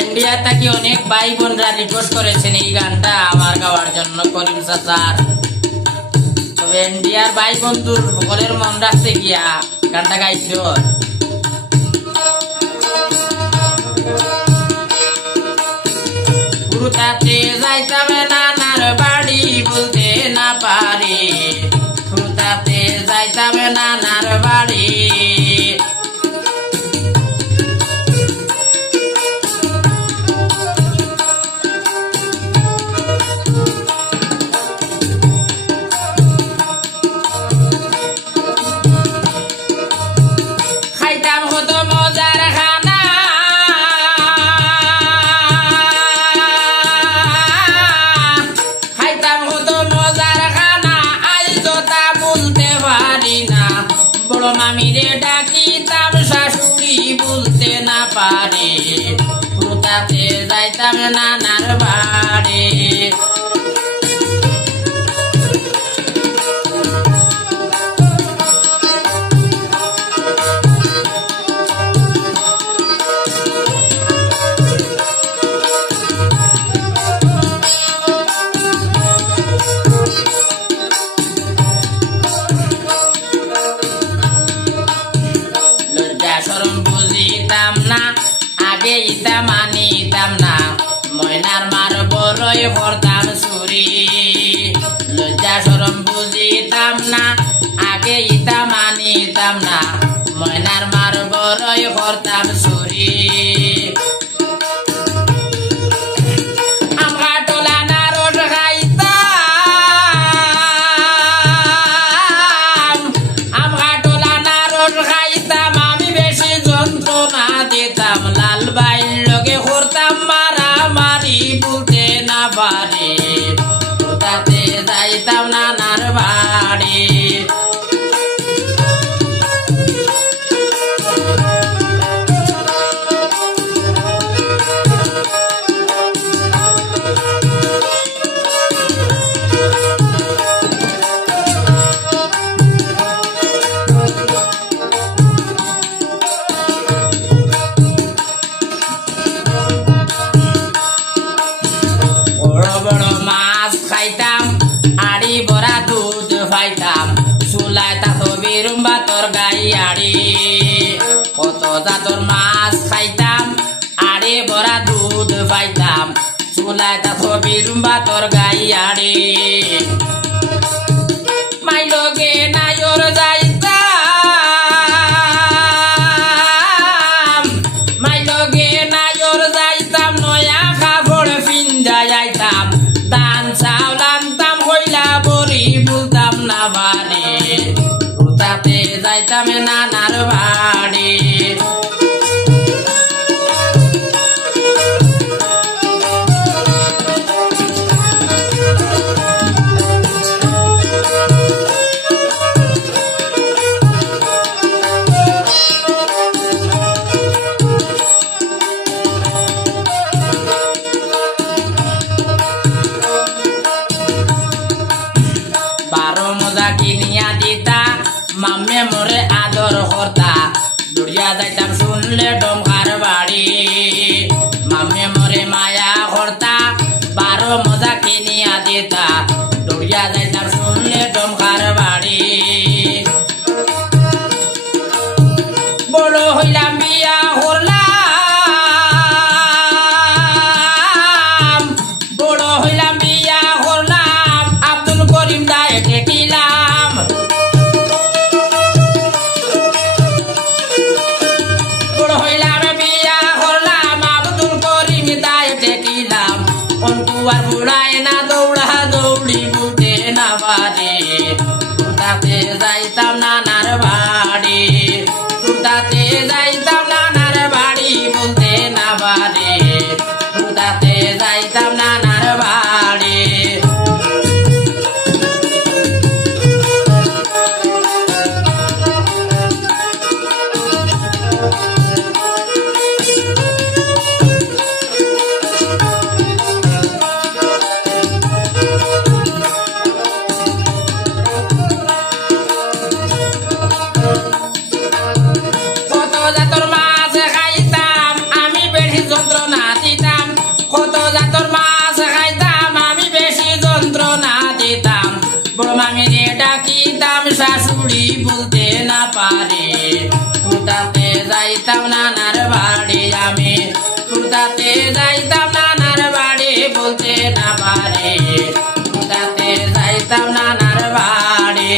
India থেকে অনেক ভাই বোনরা রিকোয়েস্ট করেছেন এই গানটা আমার গাওয়ার জন্য করিম চাচার। তবে ইন্ডিয়ার ভাই বন্ধুর সকলের মন রাখতে গিয়া গানটা গাইছিল। ঘুরতে যাইতাম নানার বাড়ি বলতে না পারি, ঘুরতে যাইতাম নানার বাড়ি। খাইতাম কত মজার খানা, খাইতাম কত মজার খানা, আজ তা বলতে পারি না। বড় মামিরে ডাকিতাম শাশুড়ি বলতে না পারি, ঘুরতে যাইতাম নানার বাড়ি। শরম বুঝিতাম না, আগে ইতা মানিতাম না, ময়নার মার বড়ই করতাম চুরি। লজ্জা শরম বুঝিতাম না, আগে ইতা মানিতাম না, ময়নার মার বড়ই করতাম চুরি। লাল বাইর লগে করতাম মারামারি বলতে না পারি, ঘুরতে যাইতাম নানার বাড়ি। বড় মাছ খাইতাম, আড়ি ভরা দুধ পাইতাম, চুলায় তাতো বিরুম্বা তোর গাই আড়ি। কত জাতর মাছ খাইতাম, আড়ি ভরা দুধ পাইতাম, চুলায় তাতো বিরুম্বা তোর গাই আড়ি। মাইলগে নাইর যাইতাম, মাইলগে নাইর যাইতাম, নয়া কাপড় পিন্দা যাইতাম, দান চাউল আনতাম হইলা বড়ি বলতাম না বাড়ি, ঘুরতে যাইতাম নানার বাড়ি। বারো মজা কিনিয়া দিতা, মামে মোরে আদর করতা, দৌড়িয়া যাইতাম শুনলে ডমকার বাড়ি। মামে মোরে মায়া করতা, বারো মজা কিনিয়া দিতা, দৌড়িয়া যাইতাম শুনলে ডমকার বাড়ি। বড় হইলাম বিয়া করলাম, বড় হইলাম বিয়া করলাম, আব্দুল করিম দায় ঠেকিলাম। বড় হইলাম বিয়া করলাম, আব্দুল করিম দায় ঠেকিলাম। অন্তুয়ার বুড়ায় না দৌড়া দৌড়ি বলতে না পারি, ঘুরতে যাইতাম নানার বাড়ি, ঘুরতে যাইতাম নানার বাড়ি বলতে না পারি, ঘুরতে যাইতাম নানার বাড়ি। কত জাতর মাছ খাইতাম আমি, বেড়ি যন্ত্রণা পারি কুতাতে যাইতাম নানার বাড়ি আমি কুতাতে যাইতাম নানার বাড়ি বলতে না পারি কুতাতে যাইতাম নানার বাড়ি